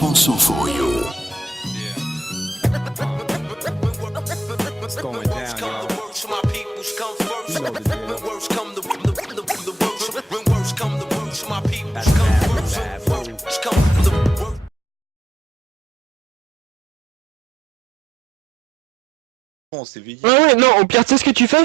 sponsor for you. It's going down, y'all. You know the deal. On s'est vu Ouais, ouais, non, au pire, tu sais ce que tu fais?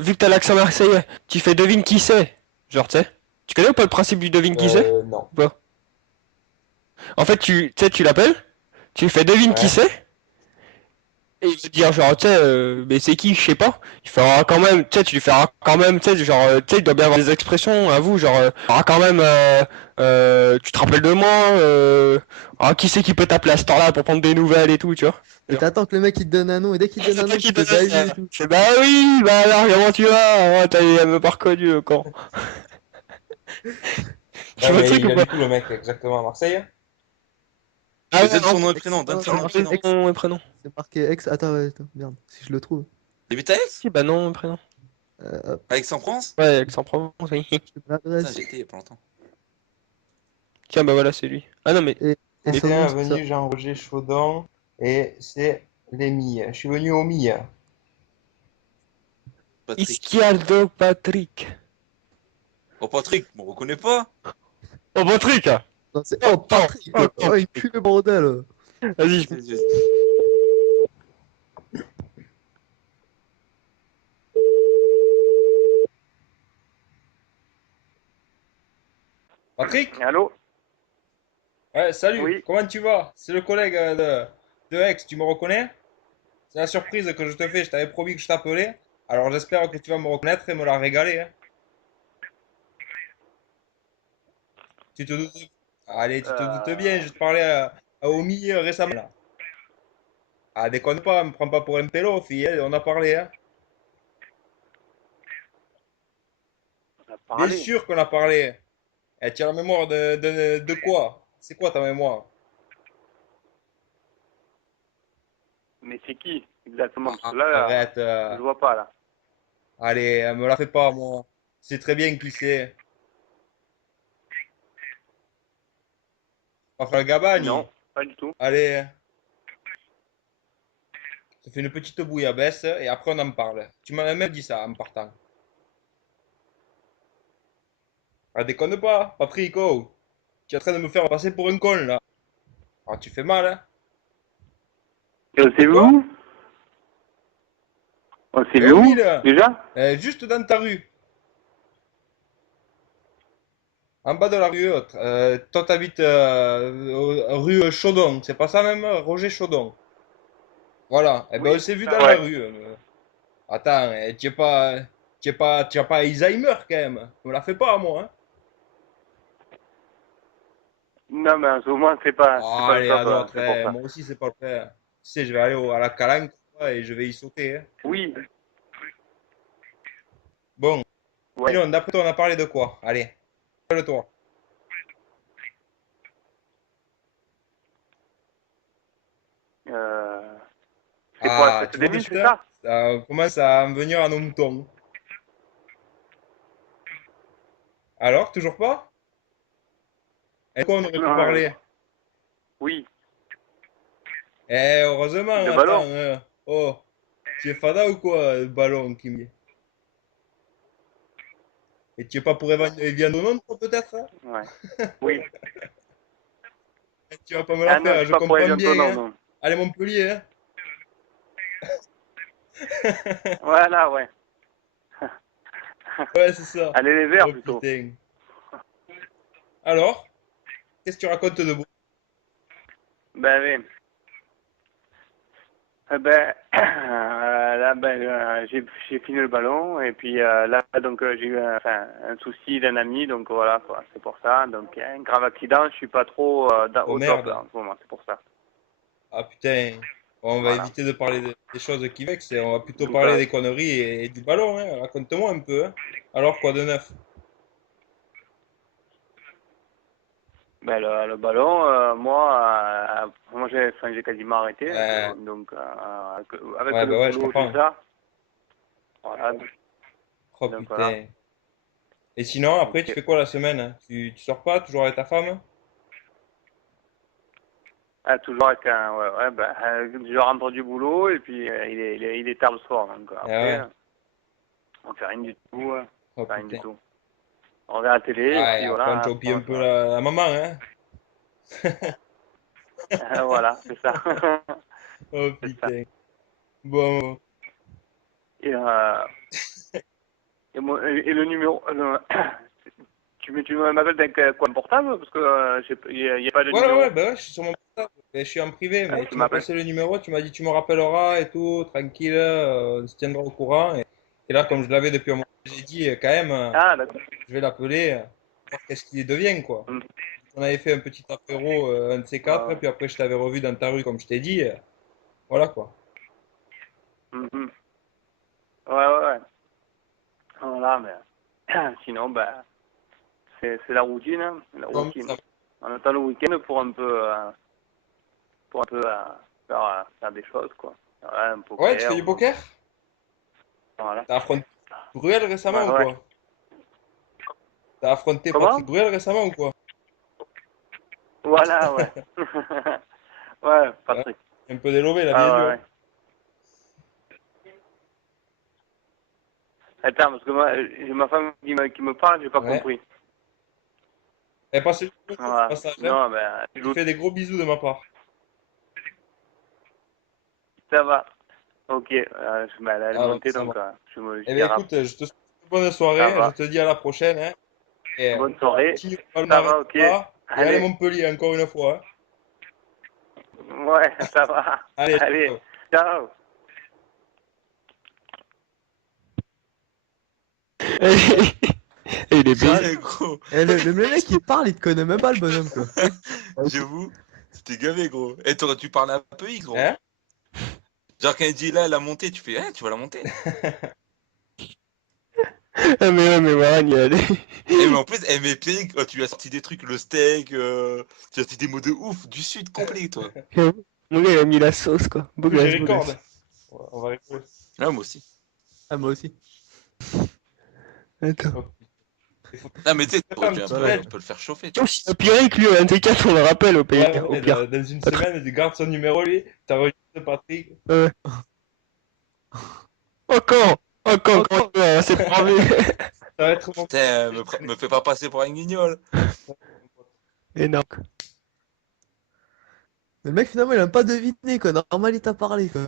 Vu que t'as l'accent marseillais, tu fais devine qui c'est. Genre, tu sais. Tu connais ou pas le principe du devine qui c'est? Non. Ou pas? En fait, tu sais, tu l'appelles, tu fais devine qui Ouais. c'est, et il va te dire, genre, tu sais, mais c'est qui, je sais pas. Il fera quand même, tu sais, tu lui feras quand même, tu sais, genre, tu sais, il doit bien avoir des expressions à vous, genre, quand même, tu te rappelles de moi, qui c'est qui peut t'appeler à cette heure-là pour prendre des nouvelles et tout, tu vois. Et t'attends que le mec il te donne un nom, et dès qu'il te donne un nom, C'est tu toi fais qui bah donnais oui ça. et tout. C'est bah oui, bah alors comment tu vas? Elle m'a pas reconnu quand. Tu Ouais, vois le mais truc il ou a pas? du coup le mec exactement à Marseille. Ah Mais ouais, donne en son nom et fait, prénom, donne son nom et Excellent. prénom. nom et prénom. C'est marqué ex. Attends, ouais, attends, merde, si je le trouve. Et mais t'as ex? Si, bah non et prénom. Hop, Avec Aix-en-Provence? Ouais, Aix-en-Provence, oui. je fais Putain, l'adresse. j'y étais il y a pas longtemps. Tiens, bah voilà, c'est lui. Ah non, mais. Et mais... son nom, c'est ça. Avenue Jean-Roger Chaudon et c'est les Milles. Je suis venu aux Milles. Patrick. Ischialdo Patrick. Oh, Patrick, on reconnaît pas? Oh, Patrick! Non, c'est Oh, oh Patrick. oh, Oh, il pue le bordel. Vas-y, Vas-y, vas-y. Patrick? Allô? Ouais, salut, Oui. comment tu vas? C'est le collègue de Aix, tu me reconnais? C'est la surprise que je te fais, je t'avais promis que je t'appelais. Alors j'espère que tu vas me reconnaître et me la régaler, hein. Tu te doutes? Allez, tu te doutes bien, je te parlais à Omi récemment là. Ah, déconne pas, me prends pas pour un pélo, fille, hein, on a parlé, hein. On a Bien parlé. sûr qu'on a parlé. Eh, tu as la mémoire de quoi? C'est quoi ta mémoire? Mais c'est qui exactement? Parce Ah, que là, arrête. je vois pas là. Allez, me la fais pas, moi. C'est très bien qui c'est. Raphaël Non, Gabani. pas du tout. Allez, ça fait une petite bouillabaisse et après on en parle. Tu m'as même dit ça en partant. Ah, déconne pas, Patrick, oh. Tu es en train de me faire passer pour un con là. Ah, tu fais mal, hein. Et on s'est vu Pourquoi? où? On s'est Et vu au où? milieu, Déjà? juste dans ta rue. En bas de la rue, toi t'habites rue Chaudon, c'est pas ça même, Roger Chaudon. Voilà, eh ben Oui, on s'est vu ça, dans la ouais. rue. Attends, tu es pas Alzheimer quand même. Me la fais pas, moi, hein. Non, mais en ce moment, Oh, c'est pas le allez, top, à d'autres, c'est pour ça. moi aussi c'est pas le faire. Tu sais, je vais aller à la calanque et je vais y sauter, hein. Oui, Bon, ouais. sinon, d'après toi, on a parlé de quoi? Allez, le-toi. Euh, c'est pour la Ah, fête tu des vois de mines, suite, c'est hein, ça? ça commence à en venir à nos moutons. Alors, toujours pas? Et quoi on aurait pu Non, parler? oui, Eh, heureusement, de attends, ballon. oh, tu es fada ou quoi, le ballon qui me... Et tu es pas pour Evian Donon, toi, peut-être, hein? Ouais. Oui. Tu vas pas me la Ah non, je faire, suis je pas pour les comprends non, bien, hein. non. Allez, Montpellier, hein. Voilà, ouais. Ouais, c'est ça. Allez, les verts Oh plutôt. putain. Alors, qu'est-ce que tu racontes de beau? Ben oui. Eh ben, là, j'ai fini le ballon et puis là, donc j'ai eu un souci d'un ami, donc voilà, quoi, c'est pour ça. Donc un grave accident, je suis pas trop Oh au top là merde. en ce moment, c'est pour ça. Ah putain. Bon, on va Voilà. éviter de parler des choses qui vexent et on va plutôt Donc parler des conneries et du ballon, hein. Raconte-moi un peu, hein. Alors, quoi de neuf? ben, le ballon, moi j'ai quasiment arrêté, Ouais, donc avec ouais, le bah ouais, je boulot tout comprends. ça, voilà. Oh Donc voilà. putain. Et sinon, après, Donc, tu fais quoi la semaine, hein? Tu sors pas, toujours avec ta femme? Ah, toujours avec un... Ouais, bah, je rentre du boulot et puis il est tard le soir. Donc après, ouais. on fait rien du tout. Oh, On fait rien du putain. tout. On regarde la télé et Ouais, puis après voilà. on chope un peu voilà. la maman, hein. Voilà, c'est ça. Oh C'est ça. putain. Bon, Et, et le numéro... tu m'appelles avec quoi, un portable? Parce que il n'y a pas de ouais, numéro. ouais, bah ouais, je suis sur mon portable. Je suis en privé, mais Tu tu m'as m'appelles. passé le numéro, tu m'as dit tu me rappelleras et tout, tranquille, on se tiendra au courant. Et là, comme je l'avais depuis un moment, j'ai dit quand même, Ah, d'accord. je vais l'appeler, voir qu'est-ce qu'il devient, quoi. Mm. On avait fait un petit apéro, un de ces quatre, et puis après je t'avais revu dans ta rue, comme je t'ai dit. Voilà, quoi. Mhm. Ouais. Voilà, mais sinon, bah, c'est la routine, hein, la Non, routine. ça- On attend le week-end pour un peu, faire des choses, quoi. Voilà, un poker. Ouais, tu fais du poker? Voilà. T'as affronté Bruel récemment ou Ouais. quoi? T'as affronté Comment? Patrick Bruel récemment ou quoi? Voilà, ouais. Ouais, Patrick. Un peu délevé, la vie est Ah, dure. ouais. Attends, parce que moi, j'ai ma femme qui me parle, j'ai pas Ouais. compris. Eh, passe le Voilà. passage, hein. Non, ben, Je lui fais des gros bisous de ma part. ça va. Ok, elle est Ah, montée, ça donc va. je me Eh dis bien, écoute, je te souhaite une bonne Ça soirée. va. Je te dis à la prochaine. Hein. Et bonne soirée. continue le Ça palmarès va, ok. pas. Et allez, Allez, Montpellier, encore une fois. Hein. ouais, ça va. Allez, Allez, ciao. ciao. Et il est bien. Ouais, gros. Eh, le mec il parle, il te connaît même pas le bonhomme quoi. J'avoue, c'était gavé, gros. Et toi, tu parles un peu, gros. Hein? Genre, quand il dit là, la montée, tu fais, tu vas la monter. Ah, mais ouais, mais Warren, il a Et mais en plus, mais Pierrick, tu lui as sorti des trucs, le steak, tu as sorti des mots de ouf, du sud complet, toi. Mon gars, il a mis la sauce, quoi. J'ai Bouglasse, record. bouglasse. On va rigoler. Ah, moi aussi. Ah, moi aussi. Attends. Ah, mais tu sais, Attends, on peut le faire chauffer, tu vois. Oh, Pierrick, lui, un T4, on le rappelle au Ouais, pire. Au mais pire. dans une semaine, tu gardes son numéro, lui. T'as enregistré Patrick. Encore, c'est bravé. Ça va être bon. Putain, me fais pas passer pour un guignol. Énorme. Mais le mec finalement il a pas deviné quoi. Normal il t'a parlé quoi.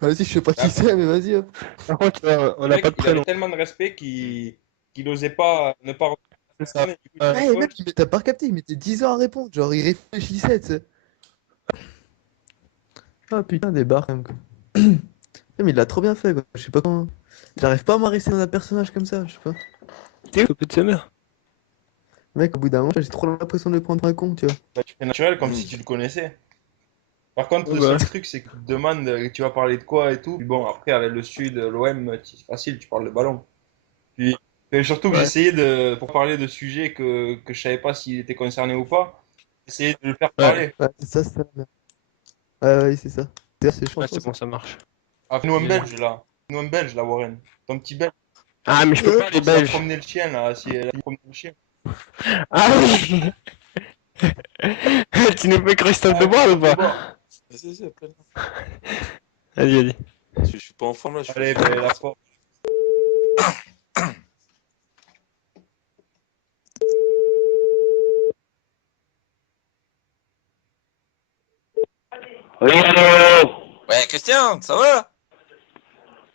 Vas-y, je sais pas qui c'est, mais vas-y hop. Par contre, on Le n'a mec, pas de il avait prénom. tellement de respect qu'il osait pas ne pas C'est ça. répondre. Et du coup, il Ouais. Ouais, raccroche. mec, t'as pas capté, il mettait 10 ans à répondre. Genre il réfléchissait, tu sais. Ah putain, des barres quand même quoi. Mais il l'a trop bien fait quoi. Je sais pas comment. J'arrive pas à m'arrêter dans un personnage comme ça, je sais pas. T'es au peu de sa mère. Mec, au bout d'un moment, j'ai trop l'impression de le prendre pour un con, tu vois. Bah, tu fais naturel comme Mm. si tu le connaissais. Par contre, Ouais, le seul bah. truc, c'est qu'il te demande tu vas parler de quoi et tout. Puis bon, après, avec le Sud, l'OM, c'est facile, tu parles de ballon. Puis, et surtout que Ouais. j'essayais pour parler de sujets que je savais pas s'il était concerné ou pas, j'essayais de le faire Ouais. parler. Ouais, c'est ça, c'est la merde. Ouais, c'est ça. C'est chaud, Ouais, trop, c'est ça. bon, ça marche. Ah, fais-nous un Belge, là. Fais-nous un Belge, là, Warren. Ton petit Belge. Ah, mais je peux pas, les Qui va Belges. promener le chien, là. Si elle a promené le chien. Ah oui. Tu nous fais Christophe Debois ou pas? Vas-y, appelle. Vas-y. Je suis pas en forme là, je suis Allez, ben, la porte. Oui, allô. Ouais, Christian, ça va?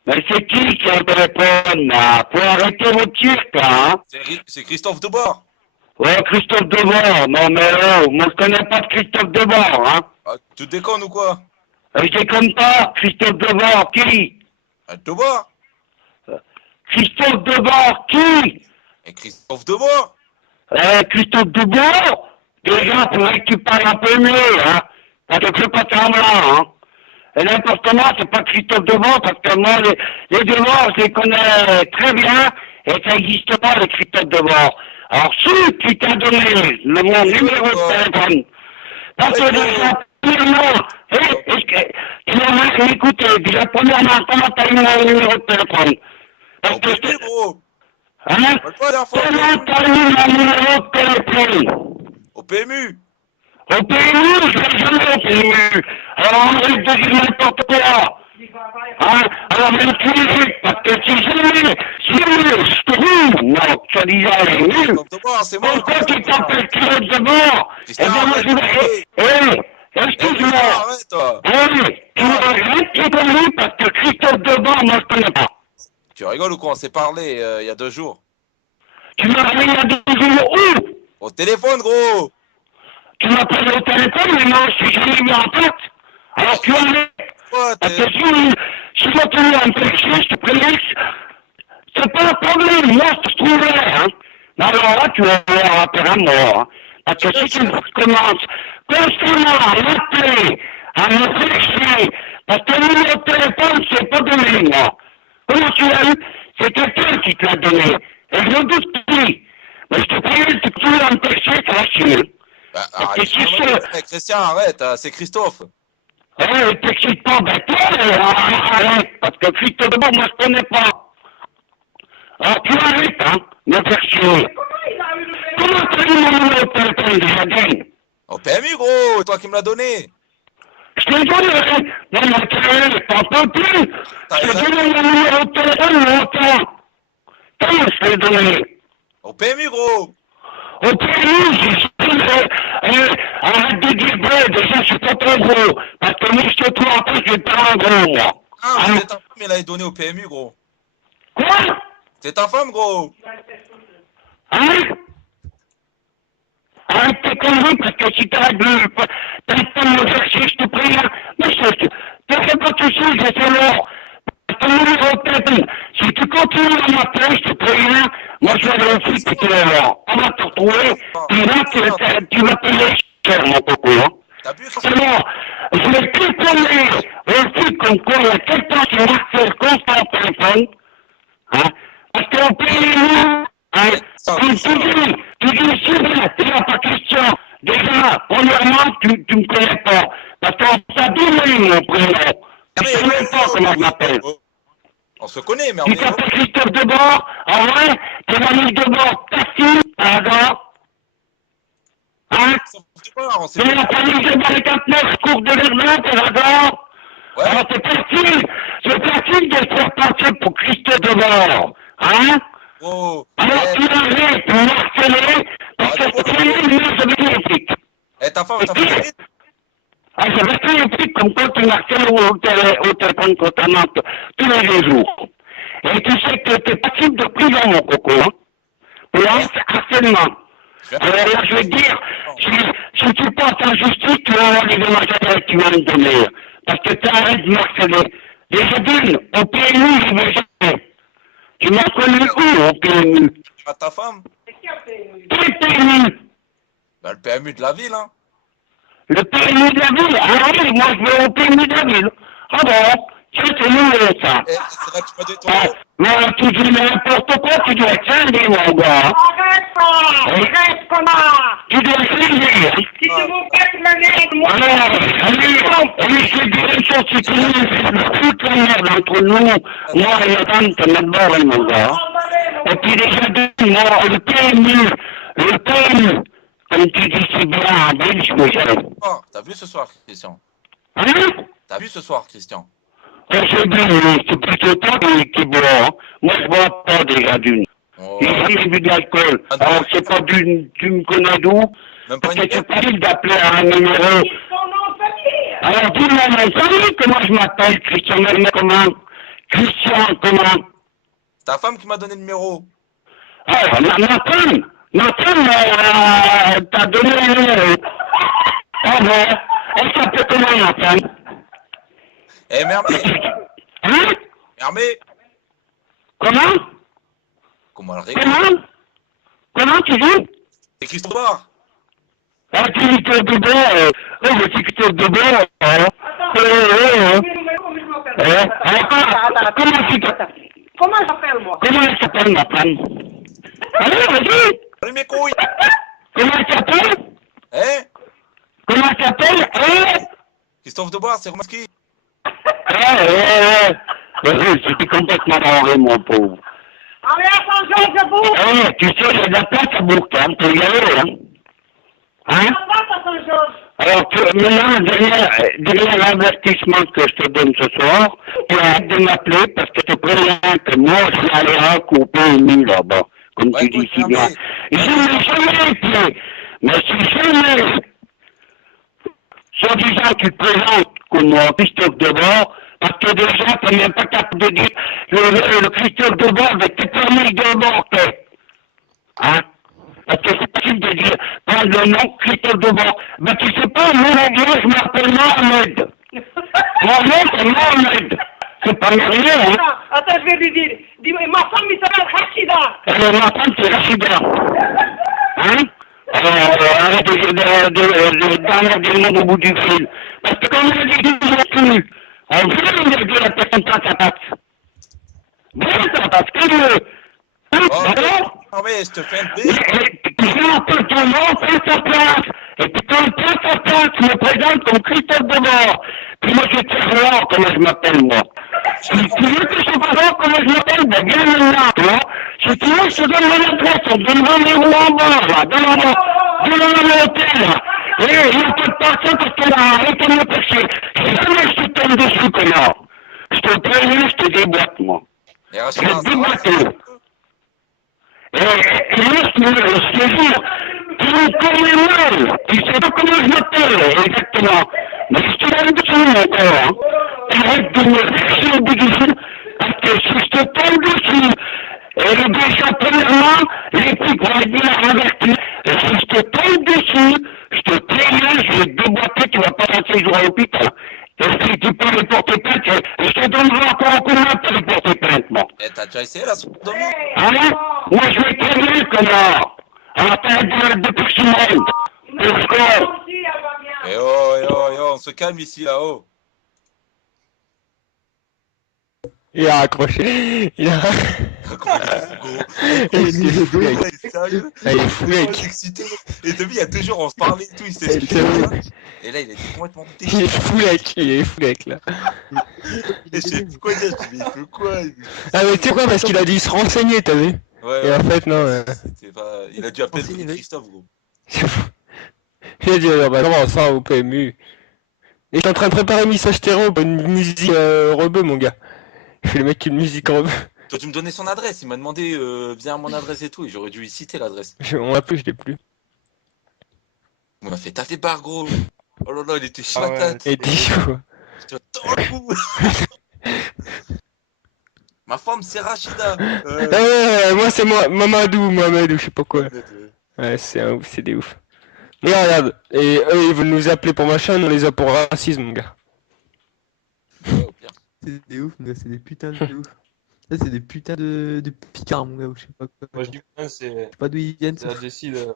Mais c'est qui est au téléphone, là? Faut arrêter vos tirs, là, hein? C'est Christophe Debord. Ouais, Christophe Debord. Non, mais oh, moi, je connais pas de Christophe Debord, hein? Ah, tu déconnes ou quoi? Je déconne pas, Christophe Debord, qui? Debord. Christophe Debord, qui? Et Christophe Debord. Christophe Debord? Déjà, faudrait que tu parles un peu mieux, hein? Ça te fait pas semblant, hein? Et n'importe moi, c'est pas Christophe Debord, parce que moi, les Debord, je les connais très bien, et ça n'existe pas, les Christophe Debord. Alors, si tu t'as donné mon numéro de téléphone, parce que déjà, premièrement, tu m'as écouté, déjà, premièrement, comment t'as eu mon numéro de téléphone? Parce Au que, PMU, gros. hein? On parle pas la dernière fois. Comment t'as eu mon numéro de téléphone? Au PMU. Au PMU, je vais jamais au PMU. Alors arrête de dire n'importe quoi. Hein? Alors même tu es parce que si jamais je trouve, non, soi-disant les nuls, Christophe Devoir, c'est moi. pourquoi tu t'appelles Christophe Devoir? Eh Christian, bien, moi je vais... excuse-moi. Arrête, toi. Oui, tu m'arrêtes, tu connais parce que Christophe Devoir, moi je connais pas. Tu rigoles ou quoi? On s'est parlé il y a 2 jours. Tu m'as appelé il y a 2 jours où? Au téléphone, gros. Tu m'as appelé au téléphone, mais moi je suis jamais mis en tête. Alors tu arrêtes. Quoi, Parce que si moi tu veux un péché, je te préviens, c'est pas un problème, moi je te trouverai, hein. Mais alors là, tu vas avoir affaire à moi, hein. Parce que si tu commences constamment à m'appeler, à me faire chier, parce que le numéro de téléphone, c'est pas donné, moi. Comment tu l'as eu? C'est quelqu'un qui te l'a donné. Et je me doute plus. Mais je te préviens, si tu veux un péché, ça va chier. Bah, Parce que arrête, si je... Christian, arrête, c'est Christophe. Eh, t'excites pas, ben toi, arrête, parce que Christophe Devoir, moi je connais pas. Alors tu arrêtes, hein, me faire chier. Comment t'as eu mon numéro de téléphone déjà, gagne? Au PMU, gros, toi qui me l'as donné. Je t'ai donné, non mais t'en peux plus. Je t'ai donné mon numéro de téléphone longtemps. Comment je t'ai donné? Au PMU, gros. Au PMU, arrête de dire vrai, déjà je suis pas trop gros. Parce que moi je te trouve en plus, je suis pas un gros, moi. Ah, Hein? c'est ta femme, elle a donné au PMU, gros. Quoi? C'est ta femme, gros. Hein? Arrête tes conneries parce que si t'arrêtes de me faire chier, je te prie, là. Mais te fais pas tout seul, je sais l'or. Ton numéro de téléphone, si tu continues à m'appeler, je te préviens, moi je vais aller au flic et tu vas voir. On va te retrouver, puis là tu vas payer cher, mon coco, hein. T'as bu, C'est bon, je vais téléphoner au flic comme quoi il y a quelqu'un qui m'harcèle constant au téléphone, hein, parce qu'au PMU, hein, tu dis Sylvain, il n'y a pas question. Déjà, premièrement, tu me connais pas, parce qu'on t'a donné mon prénom. Je sais même pas comment je m'appelle. On se connaît, mais on Tu est... t'appelles Christophe Debord? Ah ouais? T'es l'ami Debord, Tassi, par hasard? Hein? On s'est... C'est la famille Debord les 49, cours de Verdun, par hasard? Ouais. Alors c'est facile de se faire passer pour Christophe Debord. Hein? Gros. Alors tu arrêtes de m'harceler, parce que c'est une de bénéfique. Eh, ta femme, t'as fait... Ah, je vais faire un truc comme quoi tu m'harcèles au téléphone constamment tous les 2 jours. Et tu sais que t'es passible de prison, mon coco, hein? Pour harcèlement. Alors là, je vais te dire, si tu passes en justice, tu vas avoir des dommages que tu vas me donner. Parce que tu arrêtes de m'harceler. Déjà d'une, au PMU, je vais jamais. Tu m'as connu où, au PMU? À ta femme? Quel PMU? Bah, le PMU de la ville, hein. Le PMU de la ville? Ah oui, moi je vais au PMU de la ville. Ah bon? C'est nouveau, ça. Eh, c'est vrai que tu m'as donné ton Ah, nom. mais tu dis n'importe quoi, tu dois être cinglé, mon gars. Arrête, connard! Tu dois être cinglé, hein. Si tu vous faites le nez, moi, Alors, allez, je vais dire une chose, c'est qu'il y a toute la merde entre nous, moi et la dame, t'as mal barré, mon gars. Et puis déjà deux, moi, le PMU, comme tu dis si bien en ville, je me gêne. Oh, t'as vu ce soir, Christian? Hein? T'as vu ce soir, Christian? Je dis, c'est plutôt toi qui bois, hein. Moi, je bois pas déjà d'une. Oh. J'ai jamais bu de l'alcool. Alors, c'est pas d'une, tu me connais d'où? Même pas Parce une que c'est bière? facile d'appeler à un numéro. son nom de famille! Alors, dis-moi mon famille, comment je m'appelle? Christian, mais comment? Christian, comment? Ta femme qui m'a donné le numéro. Ah, ma femme, t'a donné un numéro. Ah bon? Elle s'appelle comment, ma femme? Eh, Mermé! Hein? Mermé! Comment? Comment elle rigole? Comment tu dis? C'est Christophe Bar. Ah, tu dis que de bon, mais c'est que de bon, comment tu t'appelles? Comment j'appelle, moi? Comment elle s'appelle, ma femme? Allez, vas-y! Allez, mes couilles! Comment elle s'appelle? Eh? Comment elle s'appelle? Christophe Debar, c'est Romanski. C'était complètement barré, mon pauvre. Allez, attention, je bouge! Tu sais, il y a de la place à Bourg, hein, pour y aller, hein. Hein? Alors, maintenant, dernier avertissement que je te donne ce soir, tu arrêtes de m'appeler parce que je te préviens que moi, je suis allé à couper une mine là-bas, comme Ouais, tu dis si écoute, bien. mais- Je n'ai jamais été, mais si jamais, soi-disant, tu te présentes comme Christophe Debord, parce que déjà, tu n'es même pas capable de dire le Christophe Debord avec tes permis de banque. Hein? Parce que c'est possible de dire, prendre le nom Christophe Debord. Ben tu sais pas, moi, je m'appelle Mohamed. Mon nom, c'est Mohamed. C'est pas rien, hein? Attends, je vais lui dire. Dis-moi, ma femme, il s'appelle Rachida. Ma femme, c'est Rachida. Hein? Arrête de d'emmerder le monde au bout du fil. Parce que comme on a dit, on veut emmerder la personne face à face. Voilà, parce que hein, Oh, d'accord? non, mais je te fais un baiser. Tu fais un peu ton nom face à face. Et puis quand face à face, tu me présentes comme Christophe Debord. Puis moi, je te fais voir comment je m'appelle, moi. Si tu veux que je te fasse voir comment je m'appelle, ben viens maintenant, tu vois. Si tu veux, je te donne mon adresse, on te donne rendez-vous en bas, là, dans mon hôtel, là. Et il n'y a pas de personne parce qu'elle a arrêté de me percher. Si jamais je te tombe dessus, connard, je te préviens, je te déboîte, moi. Et Je Rachida, te ça va, déboîte, ça va. là. Et là, je te jure, tu me connais mal. Tu sais pas comment je m'appelle, exactement. Mais je te donne dessus, mon gars, hein. Arrête de me faire au bout du fil, parce que si je te tombe dessus, et déjà, premièrement, les flics vont être bien avertis. Et si je te tombe dessus, je te préviens, je vais te déboîter, tu vas pas passer le jour à l'hôpital. Et si tu peux les porter plainte, je te donnerai encore un coup de main pour les porter plainte, moi. Eh, t'as déjà essayé la sodomie? Hein? Moi, je vais très bien, connard. Alors, t'arrêtes de pousser le monde. Pourquoi? Eh oh, eh oh, eh oh, on se calme ici, là-haut. Il a accroché. Il a. Il est fou, mec. Sérieux? Il est fou, Il est mec. excité. Et depuis, il y a 2 jours, on se parlait et tout, il s'est expliqué. Et là, il était complètement Il déçu. est fou, mec. Il est fou, mec, là. Et je sais plus quoi dire, je dis, mais il fait quoi? Ah, mais tu sais quoi, parce qu'il a dû se renseigner, t'as vu? Ouais, Et en fait, non. c'était pas... Il a dû appeler Renseigné, mec. Christophe, gros. Il a dit, ah bah comment ça, au PMU? Et j'étais en train de préparer Message Terreau pour une musique rebeu, mon gars. Je fais le mec une musique rebeu. Toi, tu me donnais son adresse, il m'a demandé, viens à mon adresse et tout, et j'aurais dû lui citer l'adresse. On l'a plus, je l'ai plus. Il m'a fait taper barre, gros. Oh là là, il était Ah ouais. patate. Et 10 jours. Je te tends le cou. Ma femme, c'est Rachida. Moi c'est moi, Mamadou, je sais pas quoi. Ouais, c'est un ouf, c'est des ouf. Mais regarde, et eux ils veulent nous appeler pour machin, on les a pour racisme, mon gars. Ouais, au pire. C'est des ouf, mon gars, c'est des putains de ouf. Ça, c'est des putains de picards, mon gars, ou je sais pas quoi. Moi, je dis que c'est Je sais pas d'où ils viennent. c'est à Jessie de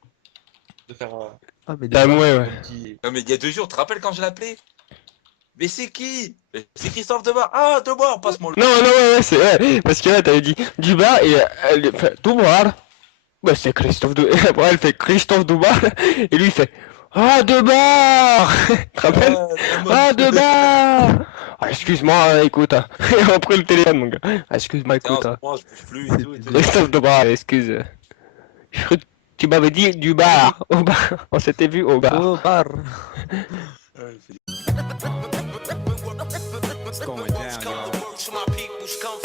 faire Ah, mais Ah, des ouais, un ouais. petit. Non, mais il y a 2 jours, tu te rappelles quand je l'ai appelé? Mais c'est qui? C'est Christophe Debord. Ah, Debord, passe-moi le. Non, ouais, c'est ouais, parce que là t'avais dit du bar et elle fait tout bar. Bah c'est Christophe de. Après elle fait Christophe Dubar et lui il fait ah de bar. Tu te rappelles? Ah de bar. Ah, excuse-moi, écoute. Hein. Et après le téléphone, mon gars. Ah, excuse-moi, Tiens, en écoute. ce Hein. moment, je bouge plus et tout. Et tout. Christophe Dubar, excuse. Je crois que tu m'avais dit du bar. Au bar. On s'était vu au bar. Oh, bar. Ouais, il fait- It's going down, y'all. Works for my peoples come